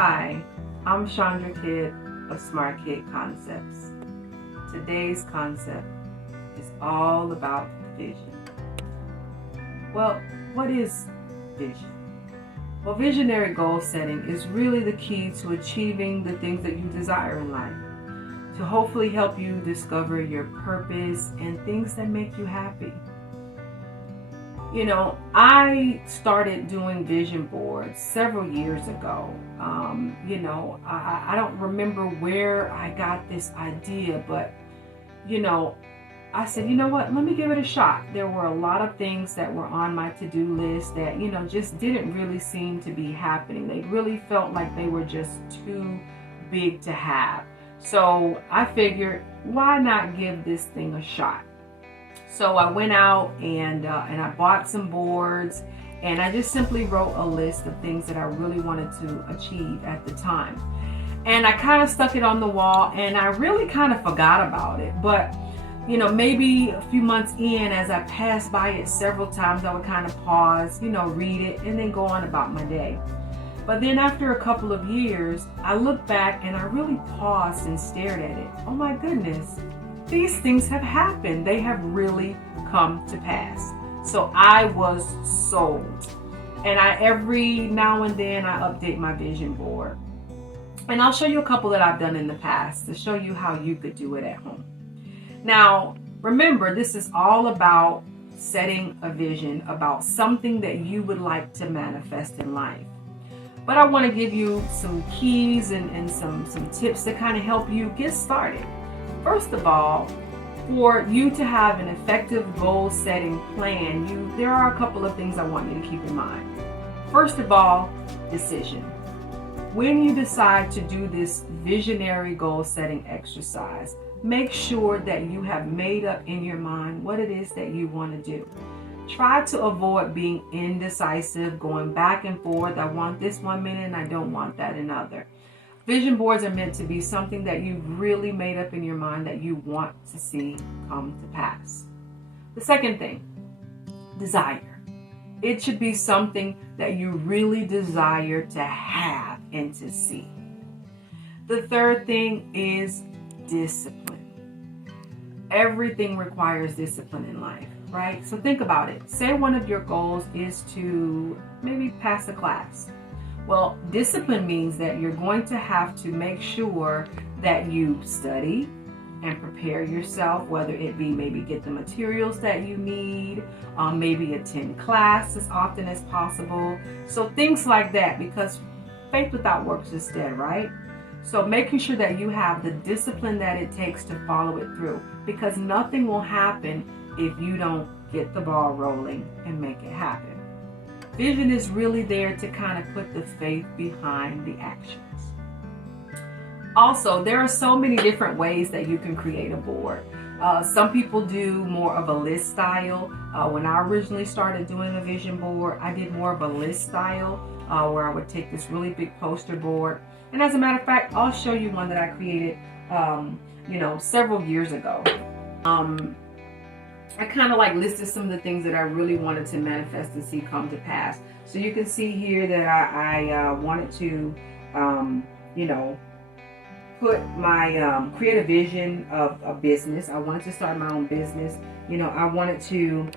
Hi, I'm Chandra Kydd of Smart Kid Concepts. Today's concept is all about vision. Well, what is vision? Well, visionary goal setting is really the key to achieving the things that you desire in life, to hopefully help you discover your purpose and things that make you happy. You know, I started doing vision boards several years ago. I don't remember where I got this idea, but, I said, you know what, let me give it a shot. There were a lot of things that were on my to-do list that, just didn't really seem to be happening. They really felt like they were just too big to have. So I figured, why not give this thing a shot? So I went out and I bought some boards, and I just simply wrote a list of things that I really wanted to achieve at the time. And I kind of stuck it on the wall, and I really kind of forgot about it. But, maybe a few months in, as I passed by it several times, I would kind of pause, read it, and then go on about my day. But then after a couple of years, I looked back and I really paused and stared at it. Oh my goodness. These things have happened. They have really come to pass. So I was sold. And every now and then I update my vision board. And I'll show you a couple that I've done in the past to show you how you could do it at home. Now, remember, this is all about setting a vision about something that you would like to manifest in life. But I want to give you some keys and some tips to kind of help you get started. First of all, for you to have an effective goal setting plan, there are a couple of things I want you to keep in mind. First of all, decision. When you decide to do this visionary goal setting exercise, make sure that you have made up in your mind what it is that you want to do. Try to avoid being indecisive, going back and forth. I want this one minute and I don't want that another. Vision boards are meant to be something that you've really made up in your mind that you want to see come to pass. The second thing, desire. It should be something that you really desire to have and to see. The third thing is discipline. Everything requires discipline in life, right? So think about it. Say one of your goals is to maybe pass a class. Well, discipline means that you're going to have to make sure that you study and prepare yourself, whether it be maybe get the materials that you need, maybe attend class as often as possible. So things like that, because faith without works is dead, right? So making sure that you have the discipline that it takes to follow it through, because nothing will happen if you don't get the ball rolling and make it happen. Vision is really there to kind of put the faith behind the actions. Also, there are so many different ways that you can create a board. Some people do more of a list style. When I originally started doing a vision board, I did more of a list style where I would take this really big poster board. And as a matter of fact, I'll show you one that I created, several years ago. I kind of listed some of the things that I really wanted to manifest and see come to pass. So you can see here that I wanted to, create a vision of a business. I wanted to start my own business. I wanted to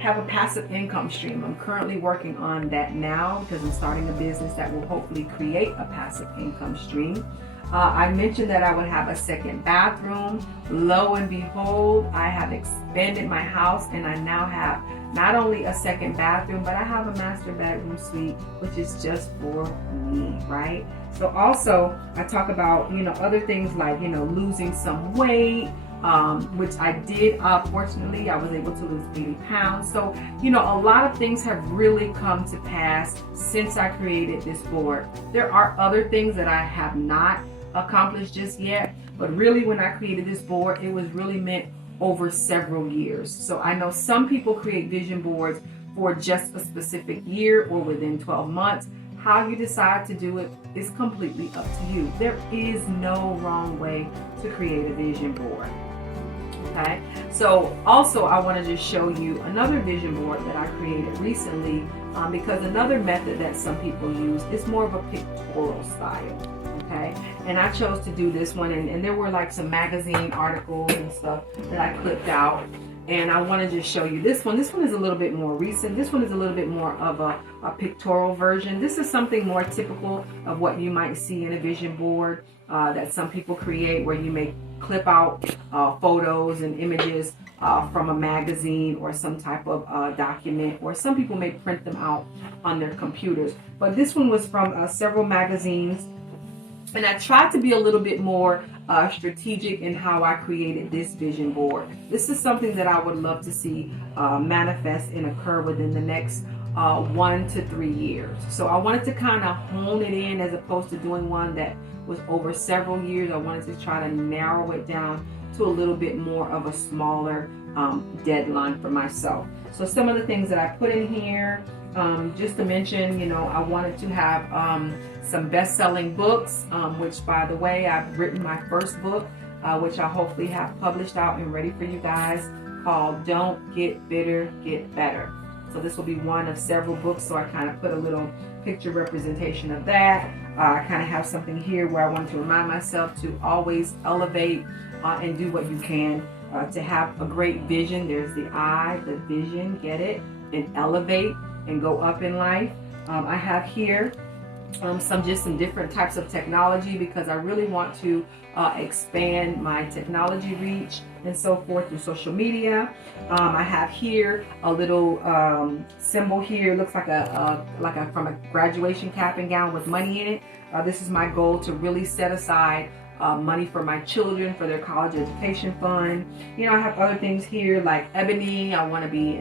have a passive income stream. I'm currently working on that now because I'm starting a business that will hopefully create a passive income stream. I mentioned that I would have a second bathroom. Lo and behold, I have expanded my house and I now have not only a second bathroom, but I have a master bedroom suite, which is just for me, right? So also I talk about, other things like, losing some weight, which I did. Fortunately, I was able to lose 80 pounds. So, a lot of things have really come to pass since I created this board. There are other things that I have not accomplished just yet, but really when I created this board, it was really meant over several years. So I know some people create vision boards for just a specific year or within 12 months. How you decide to do it is completely up to you. There is no wrong way to create a vision board. Okay, so also I want to just show you another vision board that I created recently because another method that some people use is more of a pictorial style. Okay, and I chose to do this one, and there were like some magazine articles and stuff that I clipped out, and I want to just show you this one. This one is a little bit more recent. This one is a little bit more of a pictorial version. This is something more typical of what you might see in a vision board that some people create, where you may clip out photos and images from a magazine or some type of document, or some people may print them out on their computers. But this one was from several magazines. And I tried to be a little bit more strategic in how I created this vision board. This is something that I would love to see manifest and occur within the next 1 to 3 years. So I wanted to kind of hone it in, as opposed to doing one that was over several years. I wanted to try to narrow it down to a little bit more of a smaller deadline for myself. So some of the things that I put in here, just to mention, I wanted to have some best-selling books, which, by the way, I've written my first book, which I hopefully have published out and ready for you guys, called Don't Get Bitter, Get Better. So this will be one of several books, so I kind of put a little picture representation of that. I kind of have something here where I wanted to remind myself to always elevate and do what you can to have a great vision. There's the I, the vision, get it, and elevate and go up in life. I have here some different types of technology, because I really want to expand my technology reach and so forth through social media. I have here a little symbol here. It looks like a from a graduation cap and gown with money in it. This is my goal, to really set aside money for my children for their college education fund. I have other things here like ebony. I want to be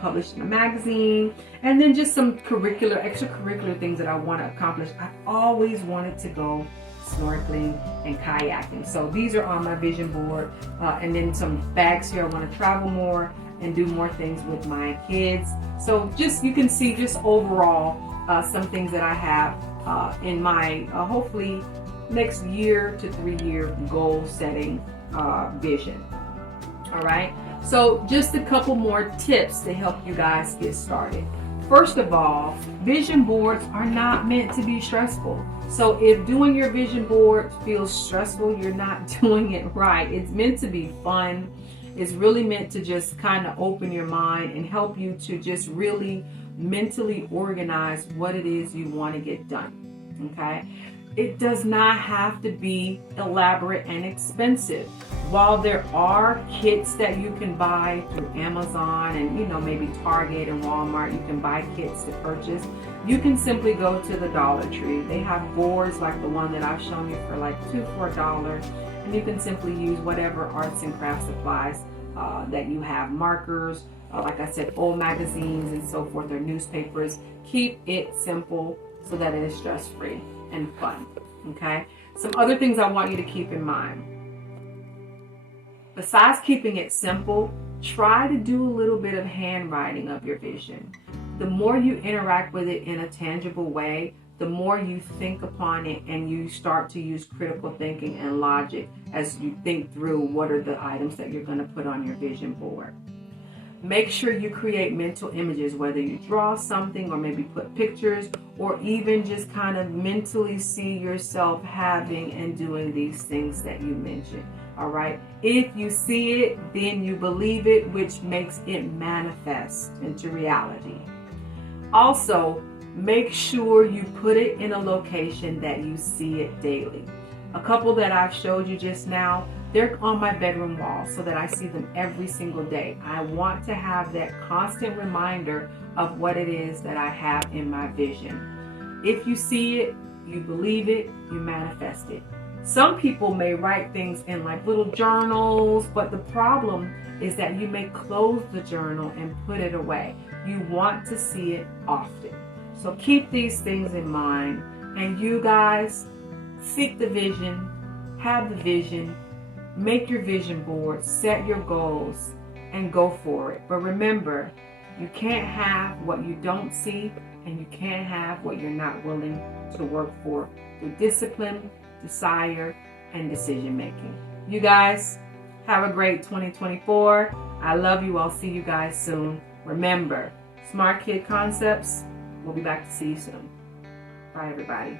published in a magazine, and then just some extracurricular things that I want to accomplish. I've always wanted to go snorkeling and kayaking, so these are on my vision board. And then some bags here. I want to travel more and do more things with my kids. So you can see just overall some things that I have in my hopefully next year to 3 year goal setting vision. All right, so just a couple more tips to help you guys get started. First of all, vision boards are not meant to be stressful. So if doing your vision board feels stressful, you're not doing it right. It's meant to be fun. It's really meant to just kind of open your mind and help you to just really mentally organize what it is you want to get done. Okay, it does not have to be elaborate and expensive. While there are kits that you can buy through Amazon and maybe Target and Walmart, you can buy kits to purchase. You can simply go to the Dollar Tree. They have boards like the one that I've shown you for like $2 for $1, and you can simply use whatever arts and craft supplies that you have, markers, like I said, old magazines and so forth, or newspapers. Keep it simple so that it is stress-free and fun. Okay, some other things I want you to keep in mind. Besides keeping it simple, try to do a little bit of handwriting of your vision. The more you interact with it in a tangible way, the more you think upon it, and you start to use critical thinking and logic as you think through what are the items that you're going to put on your vision board. Make sure you create mental images, whether you draw something or maybe put pictures, or even just kind of mentally see yourself having and doing these things that you mentioned. All right. If you see it, then you believe it, which makes it manifest into reality. Also, make sure you put it in a location that you see it daily. A couple that I've showed you just now, they're on my bedroom wall so that I see them every single day. I want to have that constant reminder of what it is that I have in my vision. If you see it, you believe it, you manifest it. Some people may write things in like little journals, but the problem is that you may close the journal and put it away. You want to see it often. So keep these things in mind, and you guys seek the vision, have the vision, make your vision board, set your goals, and go for it. But remember, you can't have what you don't see, and you can't have what you're not willing to work for through discipline, desire, and decision making. You guys have a great 2024. I love you. I'll see you guys soon. Remember, Smart Kydd Concepts. We'll be back to see you soon. Bye, everybody.